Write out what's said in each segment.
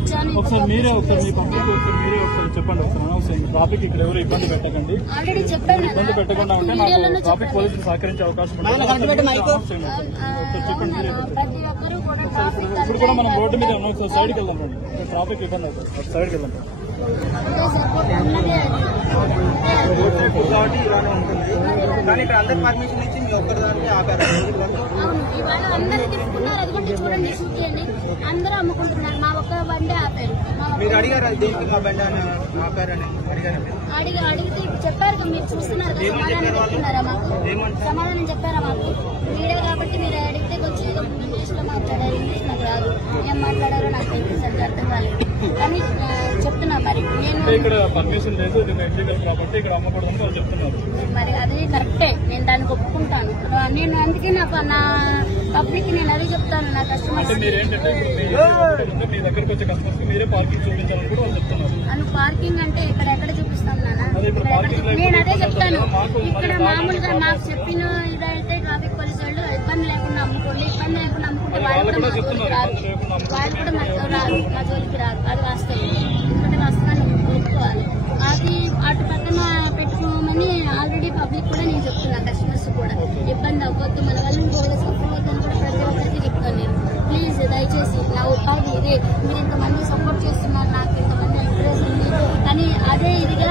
వచ్చాను. ఒకసారి మీరే ఒకసారి మీ పబ్లిక్ మీరే ఒకసారి చెప్పండి. ఒకసారి ట్రాఫిక్ ఇక్కడ ఎవరు ఇబ్బంది పెట్టకండి. ఆల్రెడీ చెప్పాను. ఇబ్బంది పెట్టకుండా అంటే నాకు ట్రాఫిక్ పోలీసులు సహకరించే అవకాశం చెప్పండి. ఇప్పుడు కూడా మనం రోడ్డు మీద ఉన్నాం. ఒకసారి సైడ్కి వెళ్దాం రండి. ట్రాఫిక్ ఇబ్బంది అవుతుంది. సైడ్కి వెళ్దాం. కానీ ఇక్కడ అందరి పర్మిషన్ ఇచ్చి మీ ఒక్కదానికి ఆపారు. ఇవాళ అందరూ తిప్పుకున్నారు. అదిగోండి చూడండి, షూటీ అండి, అందరూ అమ్ముకుంటున్నారు. మా ఒక్క బండి ఆపారు. మీరు అడిగారు దేనికి మా బండి అని ఆపారని అడిగితే చెప్పారు కదా, మీరు చూస్తున్నారు కదా. సమాధానం చెప్తున్నారా మాకు? సమాధానం చెప్పారా మాకు? మీరే కాబట్టి మీరు అడిగితే కొంచెం ఇంగ్లీష్ లో మాట్లాడారు. ఇంగ్లీష్ నాకు రాదు, ఏం మాట్లాడారో నాకు తెలియదు, సరిగ్గా అర్థం కాలేదు. కానీ చెప్తున్నా మరి నేను ఇక్కడ పర్మిషన్ లేదు కాబట్టి ఇక్కడ అమ్మకూడదని చెప్తున్నారు. మరి అది కరెక్టే, నేను దానికి ఒప్పుకుంటాను. నేను అందుకే నా పబ్లిక్ నేను అదే చెప్తాను. నా కస్టమర్స్ మీ దగ్గరకు వచ్చే కస్టమర్స్ మీరే పార్కింగ్ చూపించాలని కూడా వాళ్ళు చెప్తున్నారు. అను పార్కింగ్ అంటే ఇక్కడ ఎక్కడ చూపిస్తాను నాన్న? నేను అదే చెప్తాను. ఇక్కడ మామూలుగా మాకు చెప్పిన ఇదైతే ట్రాఫిక్ పోలీసు వాళ్ళు ఇబ్బంది లేకుండా అమ్ముకోండి, ఇబ్బంది లేకుండా అమ్ముకుంటే వాళ్ళు కూడా మా జోలికి రాదు. వాళ్ళు కూడా మా జోలికి రాదు. అది వాస్తవం. ఎందుకంటే వాస్తవాన్ని ఒప్పుకోవాలి. అది అటు పక్కన పెట్టుకోమని ఆల్రెడీ పబ్లిక్ కూడా నేను చెప్తున్నా. కస్టమర్స్ కూడా ఇబ్బంది అవ్వద్దు, మన వల్ల సపోర్ట్ కూడా ప్రతి ఒక్కరికి చెప్తాను నేను. ప్లీజ్ దయచేసి నా ఉపాధి ఇదే. మీరు ఇంతమంది సపోర్ట్ చేస్తున్నారు, నాకు ఇంతమంది ఎంకరేజ్ ఉంది. కానీ అదే ఇదిగా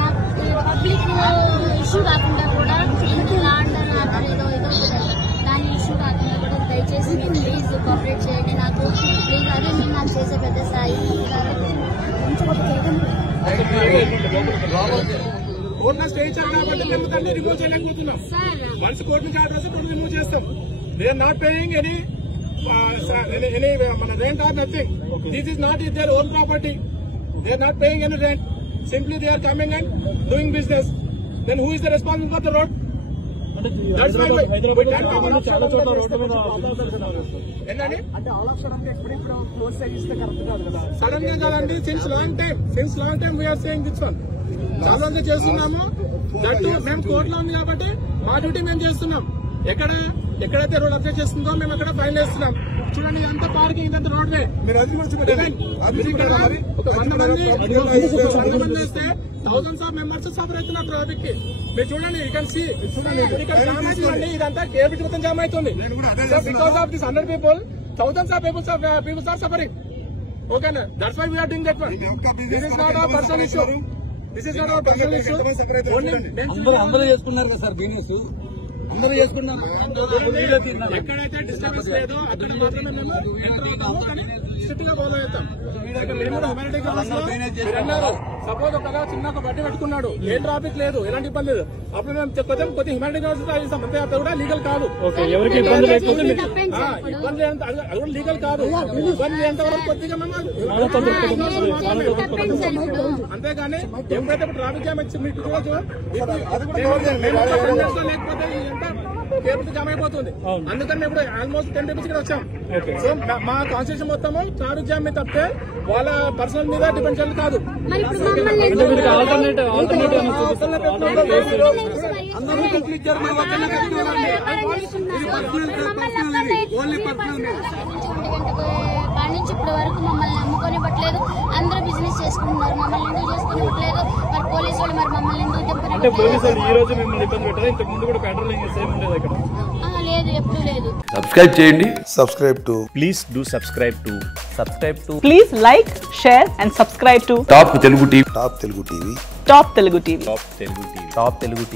నాకు పబ్లిక్ ఇష్యూ కాకుండా కూడా ఎందుకు ఆర్డర్ ఏదో దాని ఇష్యూ కాకుండా కూడా దయచేసి మీరు ప్లీజ్ కోఆపరేట్ చేయండి నాకు. ప్లీజ్ అదే మీరు నాకు చేసే పెద్ద స్థాయి కాబట్టి కోర్టులో స్టే ఇచ్చారు కాబట్టి మేము దాన్ని రిమూవ్ చేయలేకపోతున్నాం. వన్స్ కోర్టు నుంచి ఆర్డర్ వస్తే కోర్టు రిమూవ్ చేస్తాం. They are not paying any మన rent or nothing. This is not their own property. They are not paying any rent. Simply they are coming and doing business. Then who is the responsible for the road? Sudden గా కాదండి, since long time we're saying this one. చాలా రోజులు చేస్తున్నాము. That మేము కోర్టులో ఉంది కాబట్టి మా డ్యూటీ మేము చేస్తున్నాం. ఎక్కడైతే రోడ్ అబ్జెక్ట్ చేస్తుందో మేము అక్కడ ఫైన్ వేస్తున్నాం. చూడండి, ఇదంతా పార్కింగ్, ఇదంతా రోడ్ వే. మీరు అది ఒక 100 మంది వస్తే థౌసండ్స్ ఆఫ్ మెంబర్స్ సఫర్ అవుతున్నారు ట్రాఫిక్ కి. మీరు చూడండి, యూ కెన్ సీ చూడండి, ఇదంతా కేబుల్ మొత్తం జామ్ అవుతుంది. Because of this 100 people, thousands of people are suffering. Okay, that's why we are doing that one. This is not our personal issue. అందరూ చేసుకున్నారు కదా సార్ బిజినెస్, అందరూ చేసుకున్నాం. ఎక్కడైతే డిస్టర్బెన్స్ లేదో అక్కడ మాత్రమే మేము ఎంటర్ అవుతాము. కానీ స్ట్రిక్ట్ గా ఫాలో అవుతాం. సపోజ్ ఒక చిన్న ఒక బడ్డీ పెట్టుకున్నాడు, ఏ ట్రాఫిక్ లేదు, ఎలాంటి ఇబ్బంది లేదు, అప్పుడు మేము చెప్పేదాం కొద్దిగా హ్యూమానిటీ ఇస్తాం. అంతే, అది కూడా లీగల్ కాదు. ఎవరికి ఇబ్బంది లేకపోతే ఇబ్బంది అది కూడా లీగల్ కాదు. ఇబ్బంది ఎంతవరకు కొద్దిగా మేము అంతేగాని ఎప్పుడైతే ట్రాఫిక్ జామ్ వచ్చి మీకు చూడొచ్చు, లేకపోతే ఇదంతా కేబుల్ జామ్ అయిపోతుంది. అందుకని ఇప్పుడు ఆల్మోస్ట్ 10 రూపీస్ ఇక్కడ వచ్చాం. సో మా కాన్స్టిట్యూషన్ మొత్తము ట్రాఫిక్ జామ్ మీద తప్పితే వాళ్ళ పర్సనల్ మీద డిపెండ్ చేయాలి కాదు. నుంచి ఇప్పటి వరకు మమ్మల్ని నమ్ముకొనివ్వట్లేదు. అందరూ బిజినెస్ చేసుకుంటున్నారు, మమ్మల్ని ఎందుకు చేసుకునివ్వట్లేదు? మరి పోలీసు వాళ్ళు మరి మమ్మల్ని ఎందుకు లేదు, ఎప్పుడు లేదు. సబ్స్క్రైబ్ చేయండి. Please do subscribe to. Please like, share and subscribe to top Telugu TV. Top Telugu TV. Top Telugu TV.